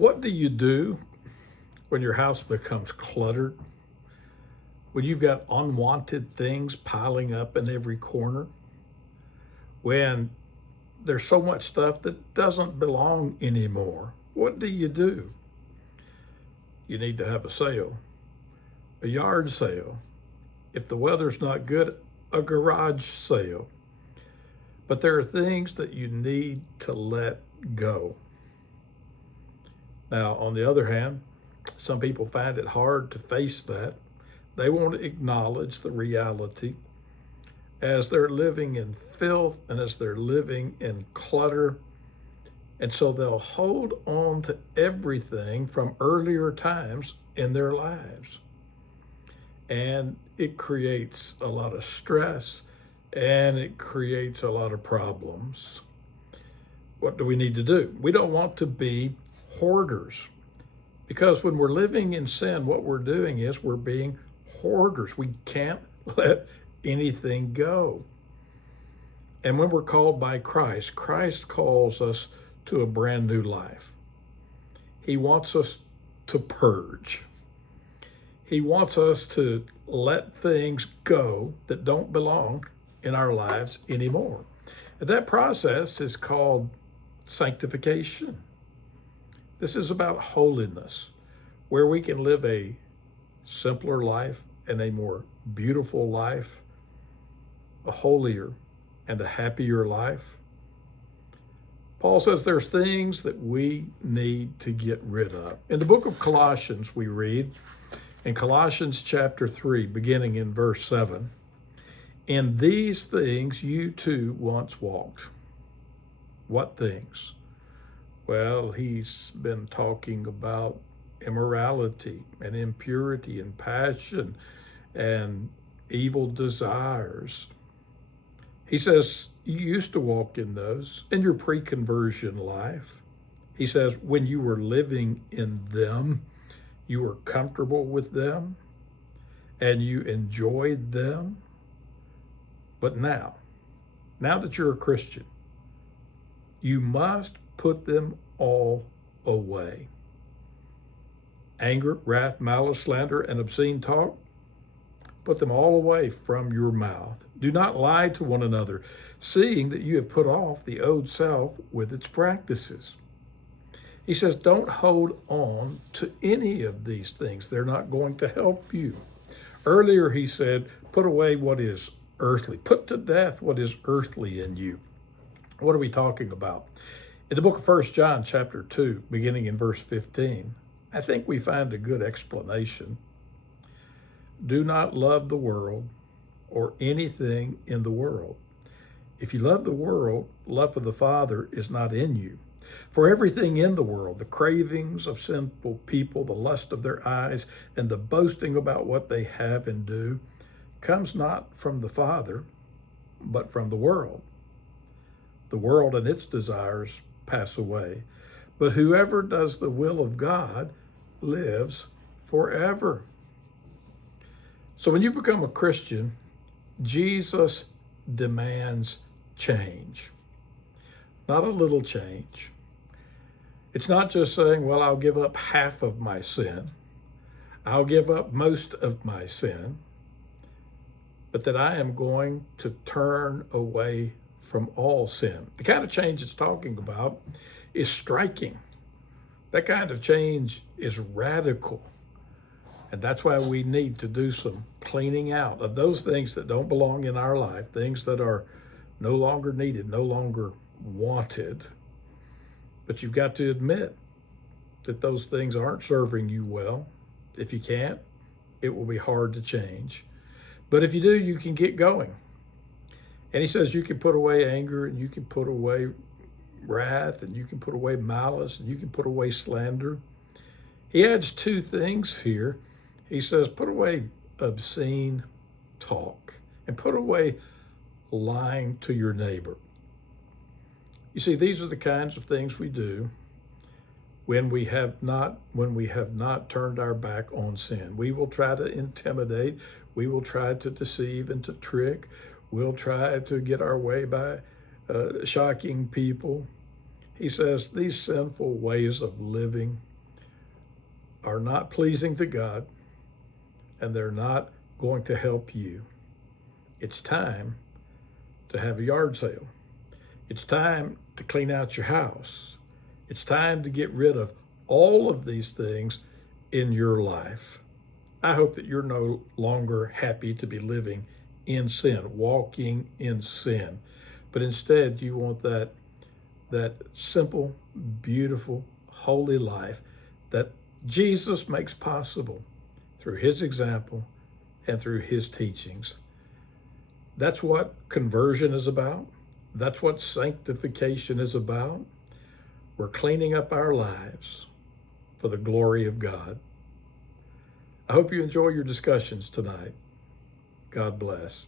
What do you do when your house becomes cluttered? When you've got unwanted things piling up in every corner? When there's so much stuff that doesn't belong anymore? What do? You need to have a sale, a yard sale. If the weather's not good, a garage sale. But there are things that you need to let go. Now, on the other hand, some people find it hard to face that. They won't acknowledge the reality as they're living in filth and as they're living in clutter. And so they'll hold on to everything from earlier times in their lives. And it creates a lot of stress and it creates a lot of problems. What do we need to do? We don't want to be hoarders, because when we're living in sin, what we're doing is we're being hoarders. We can't let anything go. And when we're called by Christ, Christ calls us to a brand new life. He wants us to purge. He wants us to let things go that don't belong in our lives anymore. And that process is called sanctification. This is about holiness, where we can live a simpler life and a more beautiful life, a holier and a happier life. Paul says there's things that we need to get rid of. In the book of Colossians, we read in Colossians chapter 3, beginning in verse 7, "In these things you too once walked." What things? Well, he's been talking about immorality and impurity and passion and evil desires. He says, you used to walk in those in your pre-conversion life. He says, when you were living in them, you were comfortable with them and you enjoyed them. But now that you're a Christian, you must put them all away. Anger, wrath, malice, slander, and obscene talk, put them all away from your mouth. Do not lie to one another, seeing that you have put off the old self with its practices. He says, don't hold on to any of these things. They're not going to help you. Earlier, he said, put away what is earthly. Put to death what is earthly in you. What are we talking about? In the book of 1 John chapter 2, beginning in verse 15, I think we find a good explanation. Do not love the world or anything in the world. If you love the world, love for the Father is not in you. For everything in the world, the cravings of sinful people, the lust of their eyes, and the boasting about what they have and do, comes not from the Father, but from the world. The world and its desires pass away, but whoever does the will of God lives forever. So when you become a Christian, Jesus demands change, not a little change. It's not just saying, well, I'll give up half of my sin. I'll give up most of my sin, but that I am going to turn away from all sin. The kind of change it's talking about is striking. That kind of change is radical. And that's why we need to do some cleaning out of those things that don't belong in our life, things that are no longer needed, no longer wanted. But you've got to admit that those things aren't serving you well. If you can't, it will be hard to change. But if you do, you can get going. And he says you can put away anger and you can put away wrath and you can put away malice and you can put away slander. He adds two things here. He says, put away obscene talk and put away lying to your neighbor. You see, these are the kinds of things we do when we have not turned our back on sin. We will try to intimidate. We will try to deceive and to trick. We'll try to get our way by shocking people. He says these sinful ways of living are not pleasing to God and they're not going to help you. It's time to have a yard sale. It's time to clean out your house. It's time to get rid of all of these things in your life. I hope that you're no longer happy to be living in sin, walking in sin, but instead you want that simple, beautiful, holy life that Jesus makes possible through his example and through his teachings. That's what conversion is about. That's what sanctification is about. We're cleaning up our lives for the glory of God. I hope you enjoy your discussions tonight. God bless.